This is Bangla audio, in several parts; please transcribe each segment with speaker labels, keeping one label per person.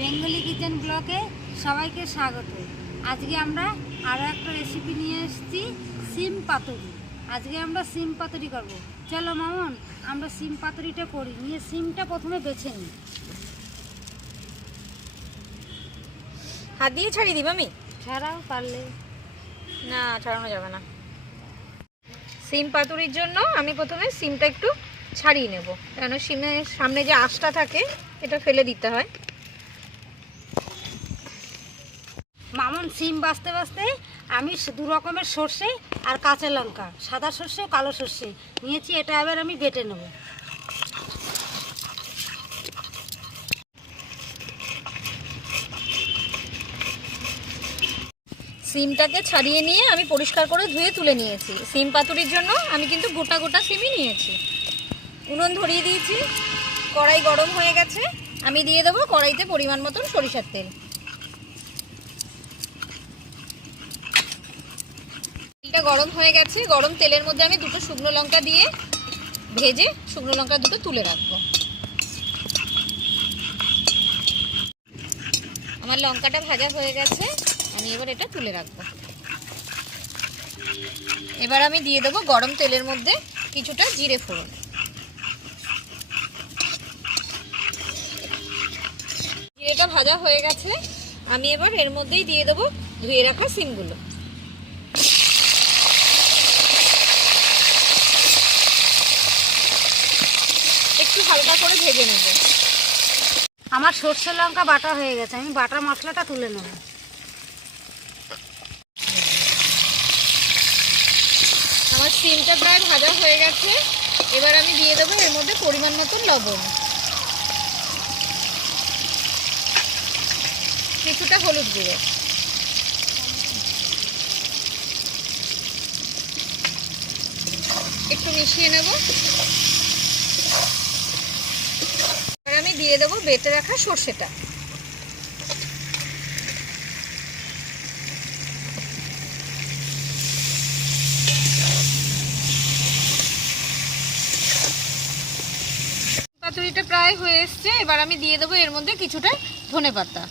Speaker 1: বেঙ্গলি কিচেন ব্লকে সবাইকে স্বাগত। আজকে আমরা আরও একটা রেসিপি নিয়ে এসেছি সিম পাতুরি। আজকে আমরা সিম পাতুরি করব। চলো মামন আমরা সিম পাতুরিটা করি নিয়ে সিমটা প্রথমে বেছে নিই।
Speaker 2: হাত দিয়ে ছাড়িয়ে দিব আমি
Speaker 1: ছাড়াও পারলে।
Speaker 2: না ছাড়ানো যাবে না। সিম পাতুরির জন্য আমি প্রথমে সিমটা একটু ছাড়িয়ে নেব। কেন সিমের সামনে যে আঁশটা থাকে এটা ফেলে দিতে হয়।
Speaker 1: মামন সিম বাঁচতে বাঁচতে আমি দু রকমের সর্ষে আর কাঁচা লঙ্কা, সাদা সর্ষে কালো সর্ষে নিয়েছি, এটা এবার আমি বেটে নেব।
Speaker 2: সিমটাকে ছাড়িয়ে নিয়ে আমি পরিষ্কার করে ধুয়ে তুলে নিয়েছি। সিম পাতুরির জন্য আমি কিন্তু গোটা গোটা সিমই নিয়েছি। উনুন ধরিয়ে দিয়েছি, কড়াই গরম হয়ে গেছে, আমি দিয়ে দেবো কড়াইতে পরিমাণ মতন সরিষার তেল। তেলটা গরম হয়ে গেছে। গরম তেলের মধ্যে আমি দুটো শুকনো লঙ্কা দিয়ে ভেজে শুকনো লঙ্কা দুটো তুলে রাখব। আমার লঙ্কাটা ভাজা হয়ে গেছে, আমি এবার এটা তুলে রাখব। এবার আমি দিয়ে দেবো গরম তেলের মধ্যে কিছুটা জিরে ফোড়ন। জিরেটা ভাজা হয়ে গেছে, আমি এবার এর মধ্যেই দিয়ে দেবো ধুয়ে রাখা সিমগুলো। একটু হালকা করে ভেজে নেব।
Speaker 1: আমার সর্ষে লঙ্কা বাটা হয়ে গেছে আমি বাটা মশলাটা তুলে নেব।
Speaker 2: আমার সিমটা প্রায় ভাজা হয়ে গেছে এবার আমি দিয়ে দেবো এর মধ্যে পরিমাণ মতন লবণ। কিছুটা হলুদ গুঁড়ো। একটু মিশিয়ে নেব এবার আমি দিয়ে দেবো, বেটে রাখা সর্ষেটা। পাতুরিটা প্রায় হয়ে এসছে, এবার আমি দিয়ে দেবো এর মধ্যে কিছুটা ধনে পাতা।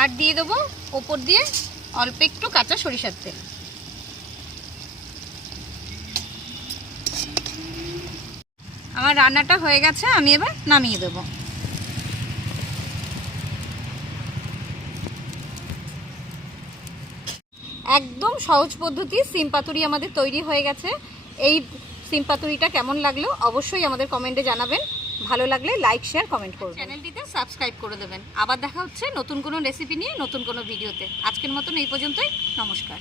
Speaker 2: আর দিয়ে দেবো ওপর দিয়ে অল্প একটু কাঁচা সরিষার তেল। আমার রান্নাটা হয়ে গেছে, আমি এবার নামিয়ে দেবো। একদম সহজ পদ্ধতি, সিম পাতুরি আমাদের তৈরি হয়ে গেছে। এই সিম পাতুরিটা কেমন লাগল অবশ্যই আমাদের কমেন্টে জানাবেন। ভালো লাগলে লাইক, শেয়ার, কমেন্ট করবেন। চ্যানেলটিতে সাবস্ক্রাইব করে দেবেন। আবার দেখা হচ্ছে নতুন কোনো রেসিপি নিয়ে, নতুন কোনো ভিডিওতে। আজকের মতন এই পর্যন্তই। নমস্কার।